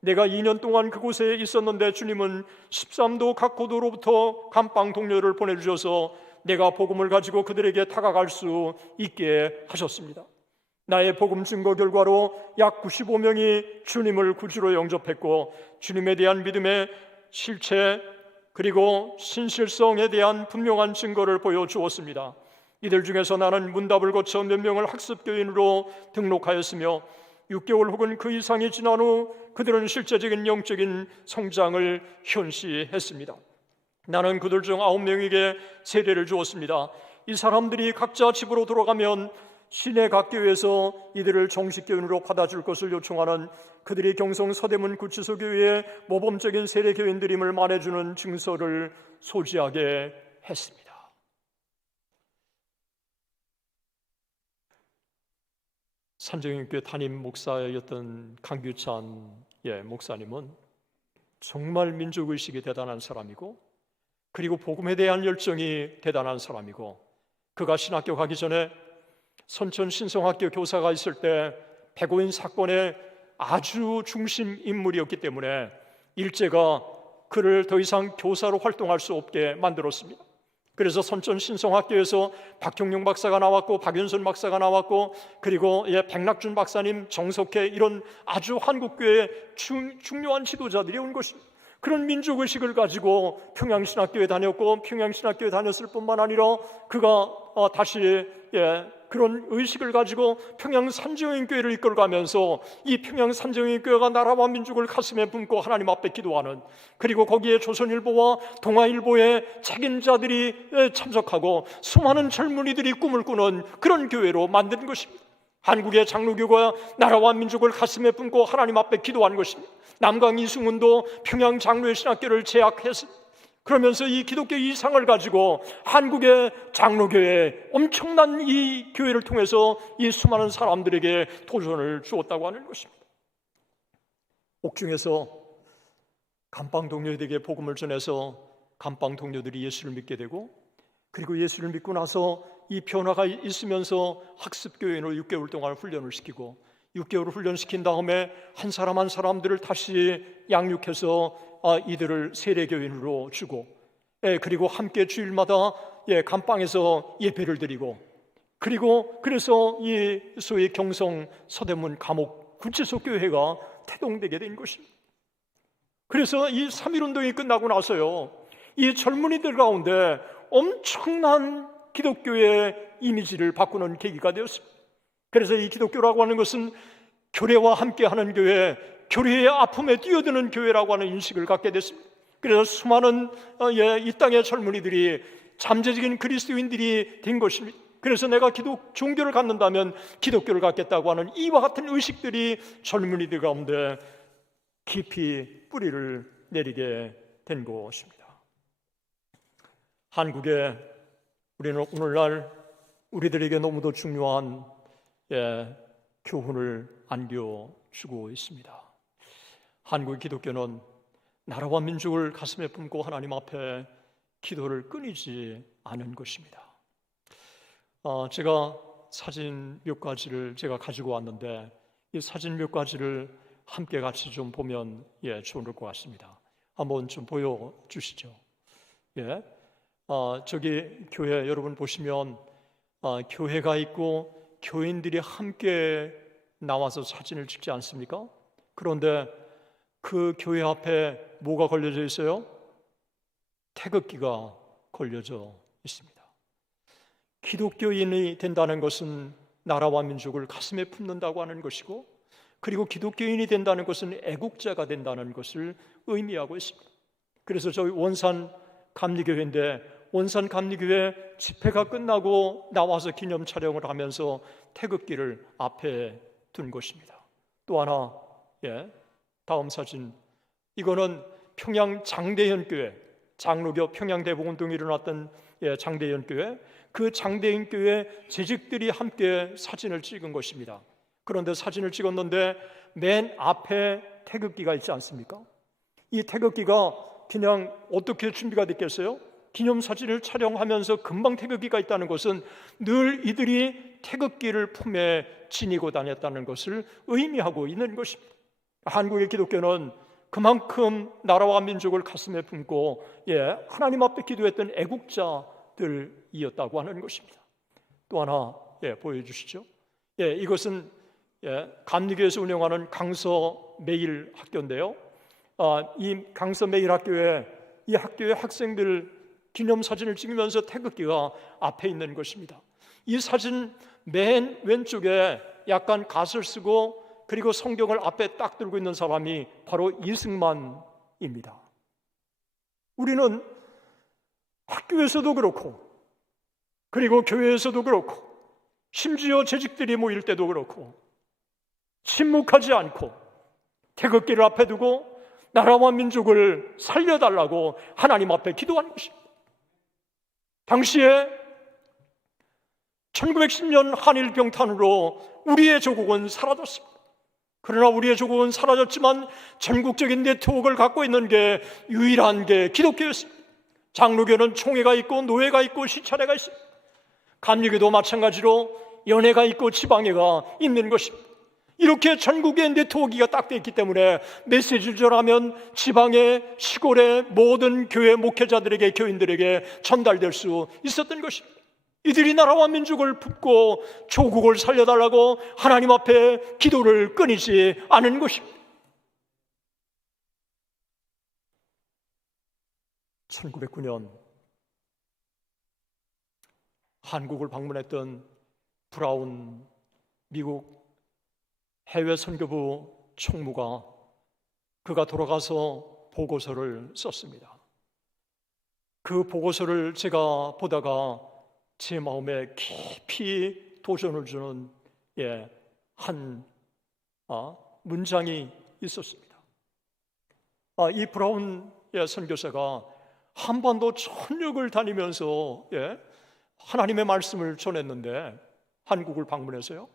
내가 2년 동안 그곳에 있었는데 주님은 13도 각 고도로부터 감방 동료를 보내주셔서 내가 복음을 가지고 그들에게 다가갈 수 있게 하셨습니다. 나의 복음 증거 결과로 약 95명이 주님을 구주로 영접했고, 주님에 대한 믿음의 실체, 그리고 신실성에 대한 분명한 증거를 보여주었습니다. 이들 중에서 나는 문답을 거쳐 몇 명을 학습교인으로 등록하였으며 6개월 혹은 그 이상이 지난 후 그들은 실제적인 영적인 성장을 현시했습니다. 나는 그들 중 9명에게 세례를 주었습니다. 이 사람들이 각자 집으로 돌아가면 시내 각 교회에서 이들을 정식 교인으로 받아줄 것을 요청하는 그들이 경성 서대문 구치소 교회의 모범적인 세례 교인들임을 말해주는 증서를 소지하게 했습니다. 산정인교회 담임 목사였던 강규찬 목사님은 정말 민족의식이 대단한 사람이고, 그리고 복음에 대한 열정이 대단한 사람이고, 그가 신학교 가기 전에 선천 신성학교 교사가 있을 때 백오인 사건의 아주 중심 인물이었기 때문에 일제가 그를 더 이상 교사로 활동할 수 없게 만들었습니다. 그래서 선천 신성학교에서 박형룡 박사가 나왔고 박윤선 박사가 나왔고, 그리고 백낙준 박사님, 정석회, 이런 아주 한국교회의 중요한 지도자들이 온 것입니다. 그런 민족의식을 가지고 평양신학교에 다녔고, 평양신학교에 다녔을 뿐만 아니라 그가 다시 그런 의식을 가지고 평양산정인교회를 이끌어가면서 이 평양산정인교회가 나라와 민족을 가슴에 품고 하나님 앞에 기도하는, 그리고 거기에 조선일보와 동아일보의 책임자들이 참석하고 수많은 젊은이들이 꿈을 꾸는 그런 교회로 만든 것입니다. 한국의 장로교가 나라와 민족을 가슴에 품고 하나님 앞에 기도한 것입니다. 남강 이승훈도 평양 장로의 신학교를 재학했습니다. 그러면서 이 기독교 이상을 가지고 한국의 장로교회, 엄청난 이 교회를 통해서 이 수많은 사람들에게 도전을 주었다고 하는 것입니다. 옥중에서 감방 동료들에게 복음을 전해서 감방 동료들이 예수를 믿게 되고, 그리고 예수를 믿고 나서 이 변화가 있으면서 학습교인으로 6개월 동안 훈련을 시키고, 6개월 훈련시킨 다음에 한 사람 한 사람들을 다시 양육해서 이들을 세례교인으로 주고, 그리고 함께 주일마다 감방에서 예배를 드리고, 그리고 그래서 이 소위 경성 서대문 감옥 구치소 교회가 태동되게 된 것입니다. 그래서 이 3.1운동이 끝나고 나서요, 이 젊은이들 가운데 엄청난 기독교의 이미지를 바꾸는 계기가 되었습니다. 그래서 이 기독교라고 하는 것은 교례와 함께하는 교회, 교례의 아픔에 뛰어드는 교회라고 하는 인식을 갖게 됐습니다. 그래서 수많은 이 땅의 젊은이들이 잠재적인 그리스도인들이 된 것입니다. 그래서 내가 종교를 갖는다면 기독교를 갖겠다고 하는 이와 같은 의식들이 젊은이들 가운데 깊이 뿌리를 내리게 된 것입니다. 한국에 우리는 오늘날 우리들에게 너무도 중요한 교훈을 안겨주고 있습니다. 한국 기독교는 나라와 민족을 가슴에 품고 하나님 앞에 기도를 끊이지 않은 것입니다. 제가 사진 몇 가지를 제가 가지고 왔는데, 이 사진 몇 가지를 함께 같이 좀 보면 좋을 것 같습니다. 한번 좀 보여주시죠. 저기 교회 여러분 보시면 교회가 있고 교인들이 함께 나와서 사진을 찍지 않습니까? 그런데 그 교회 앞에 뭐가 걸려져 있어요? 태극기가 걸려져 있습니다. 기독교인이 된다는 것은 나라와 민족을 가슴에 품는다고 하는 것이고, 그리고 기독교인이 된다는 것은 애국자가 된다는 것을 의미하고 있습니다. 그래서 저희 원산 감리교회인데, 원산 감리교회 집회가 끝나고 나와서 기념 촬영을 하면서 태극기를 앞에 둔 것입니다. 또 하나, 다음 사진, 이거는 평양 장대현교회, 장로교 평양대복운동이 일어났던 장대현교회, 그 장대현교회 재직들이 함께 사진을 찍은 것입니다. 그런데 사진을 찍었는데 맨 앞에 태극기가 있지 않습니까? 이 태극기가 그냥 어떻게 준비가 됐겠어요? 기념사진을 촬영하면서 금방 태극기가 있다는 것은 늘 이들이 태극기를 품에 지니고 다녔다는 것을 의미하고 있는 것입니다. 한국의 기독교는 그만큼 나라와 민족을 가슴에 품고 하나님 앞에 기도했던 애국자들이었다고 하는 것입니다. 또 하나 보여주시죠. 이것은 감리교에서 운영하는 강서 매일 학교인데요. 이 강서 매일 학교에 이 학교의 학생들 기념사진을 찍으면서 태극기가 앞에 있는 것입니다. 이 사진 맨 왼쪽에 약간 갓을 쓰고 그리고 성경을 앞에 딱 들고 있는 사람이 바로 이승만입니다. 우리는 학교에서도 그렇고 그리고 교회에서도 그렇고 심지어 재직들이 모일 때도 그렇고 침묵하지 않고 태극기를 앞에 두고 나라와 민족을 살려달라고 하나님 앞에 기도하는 것입니다. 당시에 1910년 한일 병탄으로 우리의 조국은 사라졌습니다. 그러나 우리의 조국은 사라졌지만 전국적인 네트워크를 갖고 있는 게 유일한 게 기독교였습니다. 장로교는 총회가 있고 노회가 있고 시차례가 있습니다. 감리교도 마찬가지로 연회가 있고 지방회가 있는 것입니다. 이렇게 전국의 네트워크가 딱 돼 있기 때문에 메시지를 전하면 지방의 시골의 모든 교회 목회자들에게 교인들에게 전달될 수 있었던 것입니다. 이들이 나라와 민족을 품고 조국을 살려달라고 하나님 앞에 기도를 끊이지 않은 것입니다. 1909년 한국을 방문했던 브라운 미국 해외 선교부 총무가 그가 돌아가서 보고서를 썼습니다. 그 보고서를 제가 보다가 제 마음에 깊이 도전을 주는 한 문장이 있었습니다. 이 브라운 선교사가 한반도 전역을 다니면서 하나님의 말씀을 전했는데 한국을 방문해서요.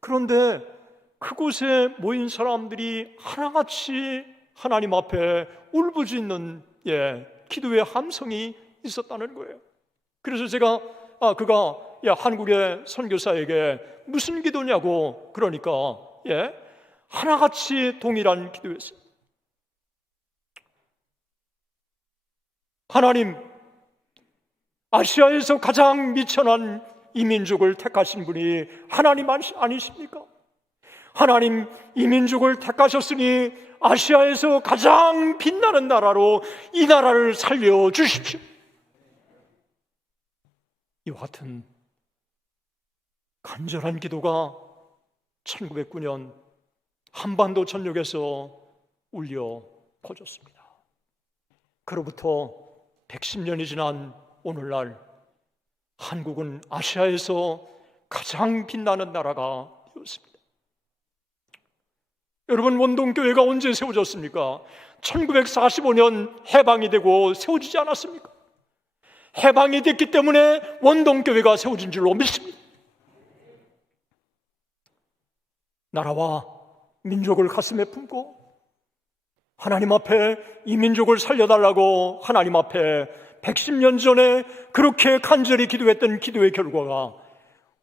그런데 그곳에 모인 사람들이 하나같이 하나님 앞에 울부짖는 기도의 함성이 있었다는 거예요. 그래서 제가 그가 한국의 선교사에게 무슨 기도냐고 그러니까 하나같이 동일한 기도였어요. 하나님, 아시아에서 가장 미천한 이 민족을 택하신 분이 하나님 아니십니까? 하나님, 이 민족을 택하셨으니 아시아에서 가장 빛나는 나라로 이 나라를 살려주십시오. 이와 같은 간절한 기도가 1909년 한반도 전역에서 울려 퍼졌습니다. 그로부터 110년이 지난 오늘날 한국은 아시아에서 가장 빛나는 나라가 되었습니다. 여러분, 원동교회가 언제 세워졌습니까? 1945년 해방이 되고 세워지지 않았습니까? 해방이 됐기 때문에 원동교회가 세워진 줄로 믿습니다. 나라와 민족을 가슴에 품고 하나님 앞에 이 민족을 살려달라고 하나님 앞에 110년 전에 그렇게 간절히 기도했던 기도의 결과가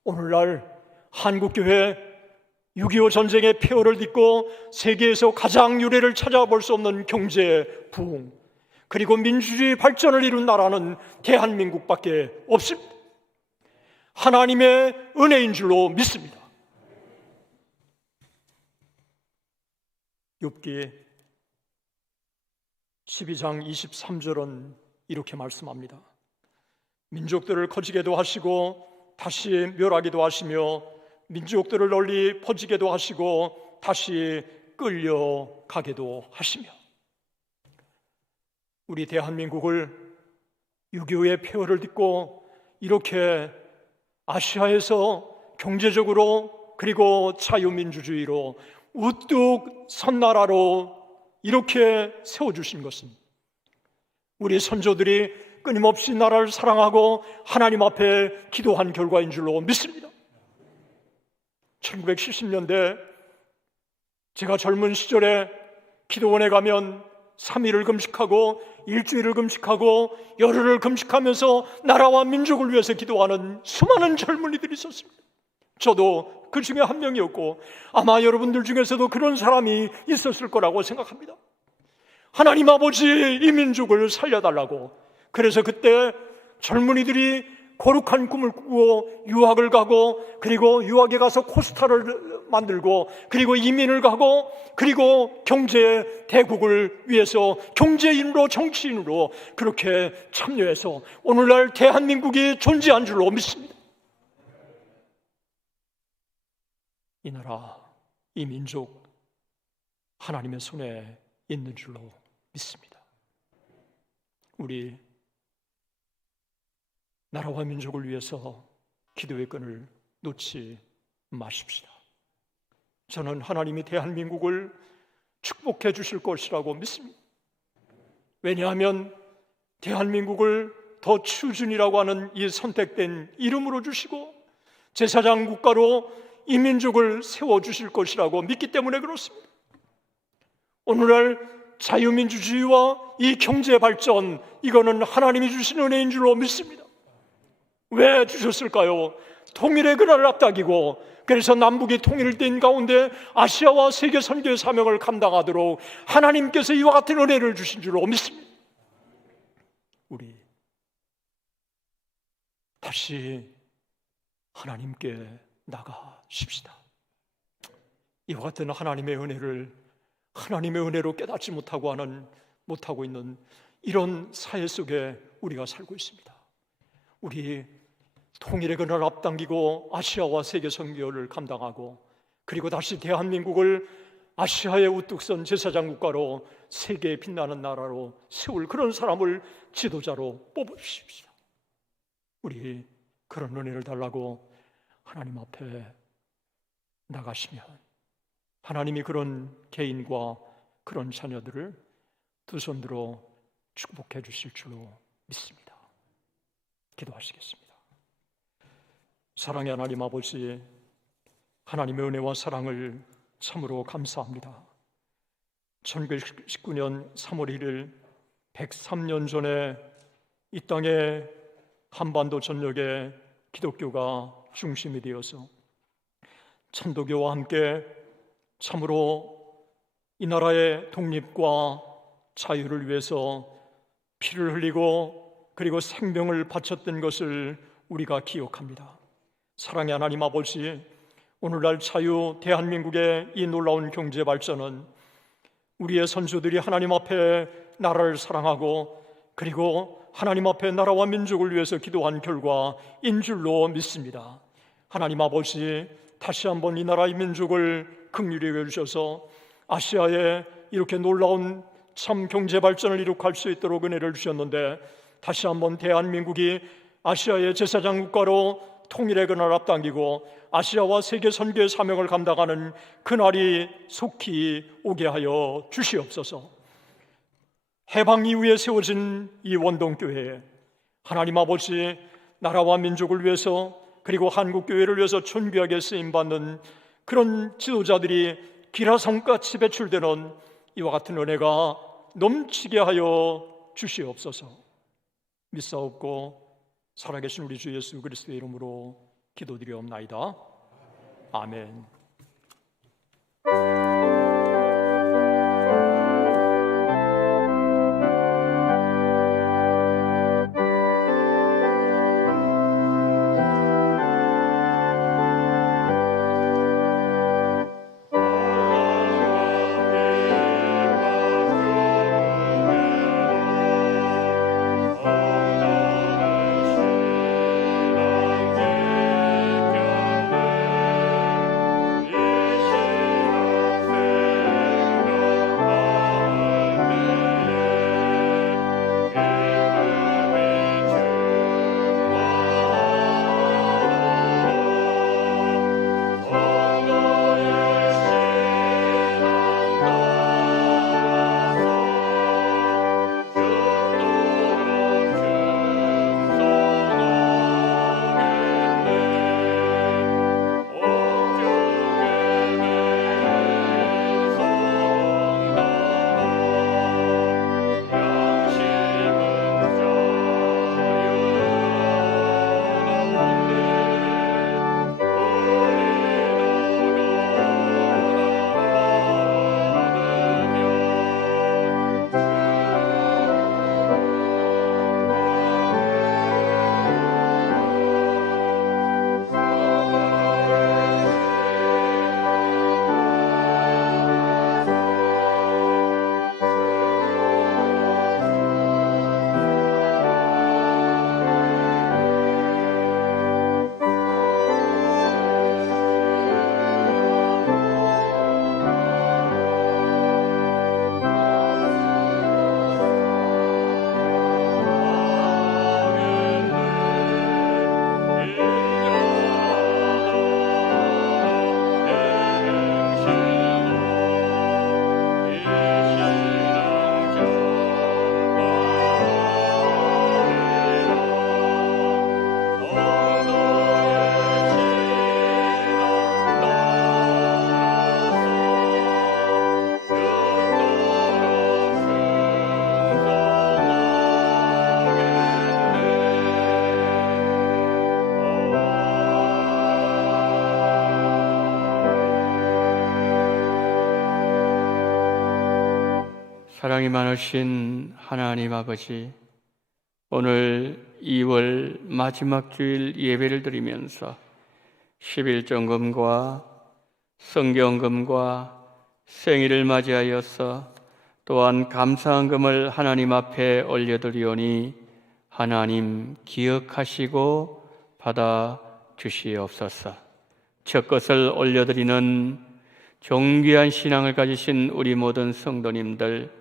오늘날 한국교회 6.25 전쟁의 폐허를 딛고 세계에서 가장 유례를 찾아볼 수 없는 경제 부흥 그리고 민주주의 발전을 이룬 나라는 대한민국밖에 없습니다. 하나님의 은혜인 줄로 믿습니다. 욥기 12장 23절은 이렇게 말씀합니다. 민족들을 커지게도 하시고 다시 멸하기도 하시며 민족들을 널리 퍼지게도 하시고 다시 끌려가게도 하시며. 우리 대한민국을 6.25의 폐허를 딛고 이렇게 아시아에서 경제적으로 그리고 자유민주주의로 우뚝 선 나라로 이렇게 세워주신 것은 우리 선조들이 끊임없이 나라를 사랑하고 하나님 앞에 기도한 결과인 줄로 믿습니다. 1970년대 제가 젊은 시절에 기도원에 가면 3일을 금식하고 일주일을 금식하고 열흘을 금식하면서 나라와 민족을 위해서 기도하는 수많은 젊은이들이 있었습니다. 저도 그 중에 한 명이었고 아마 여러분들 중에서도 그런 사람이 있었을 거라고 생각합니다. 하나님 아버지, 이 민족을 살려달라고. 그래서 그때 젊은이들이 거룩한 꿈을 꾸고 유학을 가고 그리고 유학에 가서 코스타를 만들고 그리고 이민을 가고 그리고 경제 대국을 위해서 경제인으로 정치인으로 그렇게 참여해서 오늘날 대한민국이 존재한 줄로 믿습니다. 이 나라, 이 민족 하나님의 손에 있는 줄로 믿습니다. 우리 나라와 민족을 위해서 기도의 끈을 놓지 마십시다. 저는 하나님이 대한민국을 축복해 주실 것이라고 믿습니다. 왜냐하면 대한민국을 더 추준이라고 하는 이 선택된 이름으로 주시고 제사장 국가로 이 민족을 세워주실 것이라고 믿기 때문에 그렇습니다. 오늘날 자유민주주의와 이 경제 발전, 이거는 하나님이 주신 은혜인 줄로 믿습니다. 왜 주셨을까요? 통일의 그날을 앞당기고 그래서 남북이 통일을 된 가운데 아시아와 세계 선교의 사명을 감당하도록 하나님께서 이와 같은 은혜를 주신 줄로 믿습니다. 우리 다시 하나님께 나가십시다. 이와 같은 하나님의 은혜로 깨닫지 못하고 있는 이런 사회 속에 우리가 살고 있습니다. 우리 통일의 그날 앞당기고 아시아와 세계 선교를 감당하고 그리고 다시 대한민국을 아시아의 우뚝 선 제사장 국가로 세계에 빛나는 나라로 세울 그런 사람을 지도자로 뽑으십시오. 우리 그런 은혜를 달라고 하나님 앞에 나가시면 하나님이 그런 개인과 그런 자녀들을 두 손 들어 축복해 주실 줄로 믿습니다. 기도하시겠습니다. 사랑의 하나님 아버지, 하나님의 은혜와 사랑을 참으로 감사합니다. 1919년 3월 1일 103년 전에 이 땅에 한반도 전역에 기독교가 중심이 되어서 천도교와 함께 참으로 이 나라의 독립과 자유를 위해서 피를 흘리고 그리고 생명을 바쳤던 것을 우리가 기억합니다. 사랑의 하나님 아버지, 오늘날 자유 대한민국의 이 놀라운 경제 발전은 우리의 선조들이 하나님 앞에 나라를 사랑하고 그리고 하나님 앞에 나라와 민족을 위해서 기도한 결과인 줄로 믿습니다. 하나님 아버지, 다시 한번 이 나라의 민족을 긍휼히 여겨주셔서 아시아에 이렇게 놀라운 참 경제 발전을 이룩할 수 있도록 은혜를 주셨는데 다시 한번 대한민국이 아시아의 제사장 국가로 통일의 그날 앞당기고 아시아와 세계 선교의 사명을 감당하는 그날이 속히 오게 하여 주시옵소서. 해방 이후에 세워진 이 원동교회에 하나님 아버지 나라와 민족을 위해서 그리고 한국교회를 위해서 존귀하게 쓰임받는 그런 지도자들이 기라성같이 배출되는 이와 같은 은혜가 넘치게 하여 주시옵소서. 믿사옵고 살아계신 우리 주 예수 그리스도의 이름으로 기도드리옵나이다. 아멘. 사랑이 많으신 하나님 아버지, 오늘 2월 마지막 주일 예배를 드리면서 11정금과 성경금과 생일을 맞이하여서 또한 감사한금을 하나님 앞에 올려드리오니 하나님 기억하시고 받아 주시옵소서. 첫 것을 올려드리는 존귀한 신앙을 가지신 우리 모든 성도님들,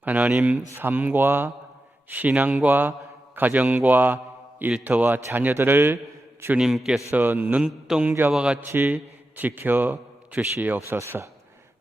하나님 삶과 신앙과 가정과 일터와 자녀들을 주님께서 눈동자와 같이 지켜 주시옵소서.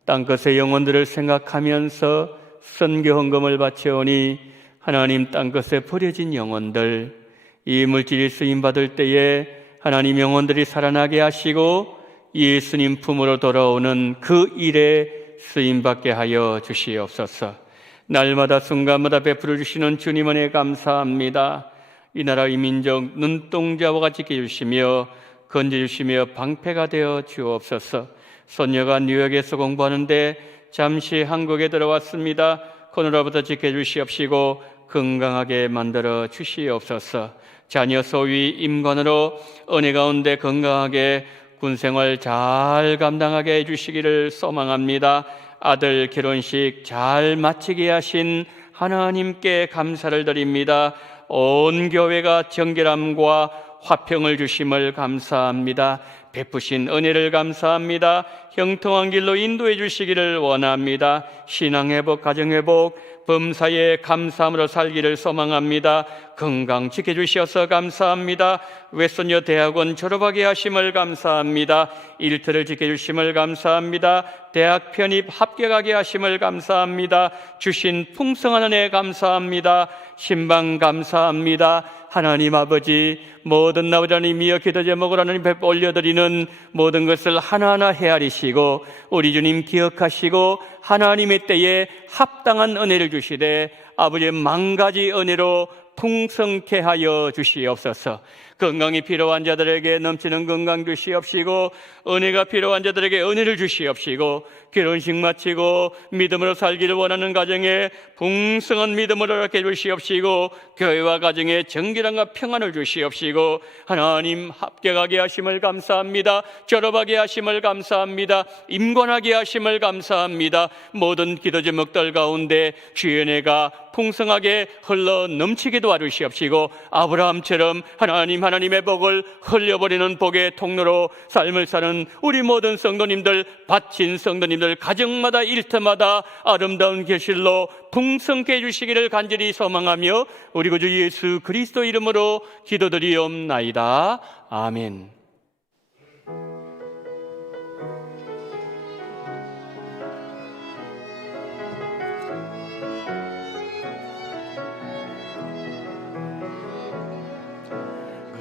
땅끝의 영혼들을 생각하면서 선교 헌금을 바쳐오니 하나님 땅끝에 버려진 영혼들, 이 물질이 쓰임받을 때에 하나님 영혼들이 살아나게 하시고 예수님 품으로 돌아오는 그 일에 쓰임받게 하여 주시옵소서. 날마다 순간마다 베풀어 주시는 주님 은혜 감사합니다. 이 나라 이 민족 눈동자와 같이 지켜주시며 건져주시며 방패가 되어 주옵소서. 손녀가 뉴욕에서 공부하는데 잠시 한국에 들어왔습니다. 코로나부터 지켜주시옵시고 건강하게 만들어 주시옵소서. 자녀 소위 임관으로 은혜 가운데 건강하게 군생활 잘 감당하게 해주시기를 소망합니다. 아들 결혼식 잘 마치게 하신 하나님께 감사를 드립니다. 온 교회가 정결함과 화평을 주심을 감사합니다. 베푸신 은혜를 감사합니다. 형통한 길로 인도해 주시기를 원합니다. 신앙회복, 가정회복, 범사에 감사함으로 살기를 소망합니다. 건강 지켜주셔서 감사합니다. 외손녀 대학원 졸업하게 하심을 감사합니다. 일터를 지켜주심을 감사합니다. 대학 편입 합격하게 하심을 감사합니다. 주신 풍성한 은혜 감사합니다. 신방 감사합니다. 하나님 아버지, 모든 아버지 하나님이여 기도 제목을 하나님 앞에 올려드리는 모든 것을 하나하나 헤아리시고 우리 주님 기억하시고 하나님의 때에 합당한 은혜를 주시되 아버지의 만가지 은혜로 풍성케 하여 주시옵소서. 건강이 필요한 자들에게 넘치는 건강 주시옵시고 은혜가 필요한 자들에게 은혜를 주시옵시고 결혼식 마치고 믿음으로 살기를 원하는 가정에 풍성한 믿음을 허락해 주시옵시고 교회와 가정에 정결함과 평안을 주시옵시고 하나님 합격하게 하심을 감사합니다. 졸업하게 하심을 감사합니다. 임관하게 하심을 감사합니다. 모든 기도 제목들 가운데 주의 은혜가 풍성하게 흘러 넘치게 도와주시옵시고 아브라함처럼 하나님의 복을 흘려버리는 복의 통로로 삶을 사는 우리 모든 성도님들, 바친 성도님들 가정마다 일터마다 아름다운 계실로 풍성케 해주시기를 간절히 소망하며 우리 구주 예수 그리스도 이름으로 기도드리옵나이다. 아멘.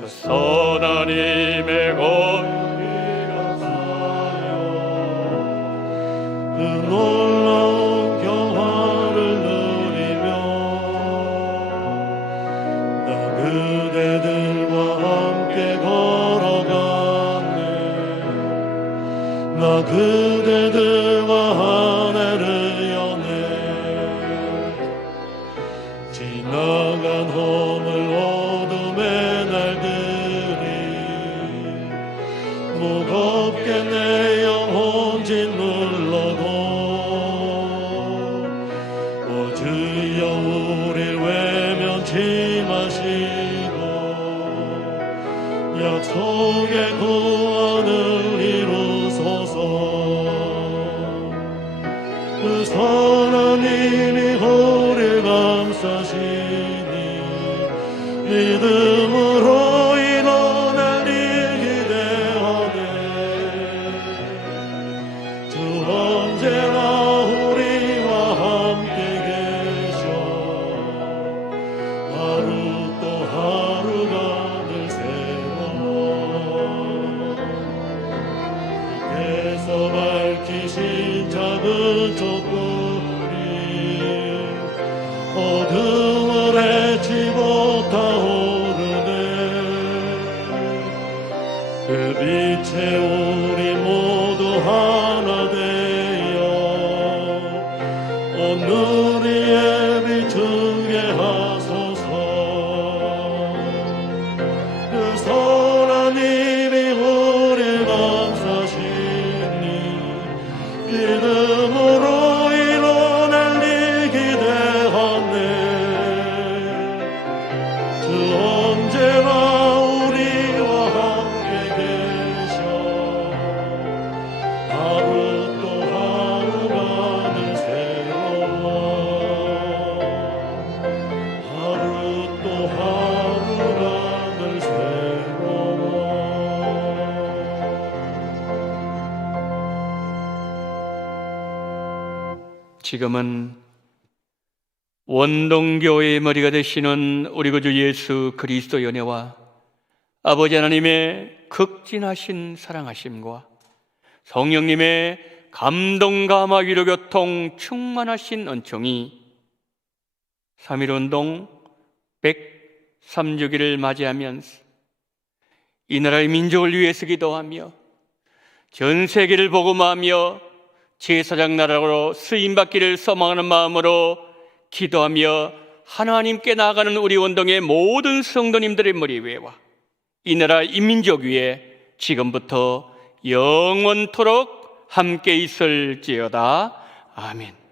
선하님의 공의가 쌓여 그 놀라운 평화를 누리며 나 그대들과 함께 걸어가네. 나 그대들과 한 해를 여네. 지나간 허물 어둠의 무겁게 내 영혼 짓눌러도 오 주여 우릴 외면치 마시고 약속의 구원을 이루소서. 그 선하님이 우릴 감싸시니 믿음으로 언제나 우리와 함께 계셔 하루 또 하루가 늘 새로워. 예비 주게 하소서. 그 선하님이 우리 감사시니 믿음으로 이뤄낼 리 기대하네. 주 언제나 우리와 함께 계셔. 하루 또 하루가 늘 새로워. 하루 또 하루가 늘 새로워. 지금은 원동교회의 머리가 되시는 우리 구주 예수 그리스도 연애와 아버지 하나님의 극진하신 사랑하심과 성령님의 감동, 감화, 위로, 교통 충만하신 은총이 3.1운동 103주기를 맞이하면서 이 나라의 민족을 위해서 기도하며 전 세계를 복음하며 제사장 나라로 쓰임받기를 소망하는 마음으로 기도하며 하나님께 나아가는 우리 원동의 모든 성도님들의 머리 위에와 이 나라 인민족 위에 지금부터 영원토록 함께 있을지어다. 아멘.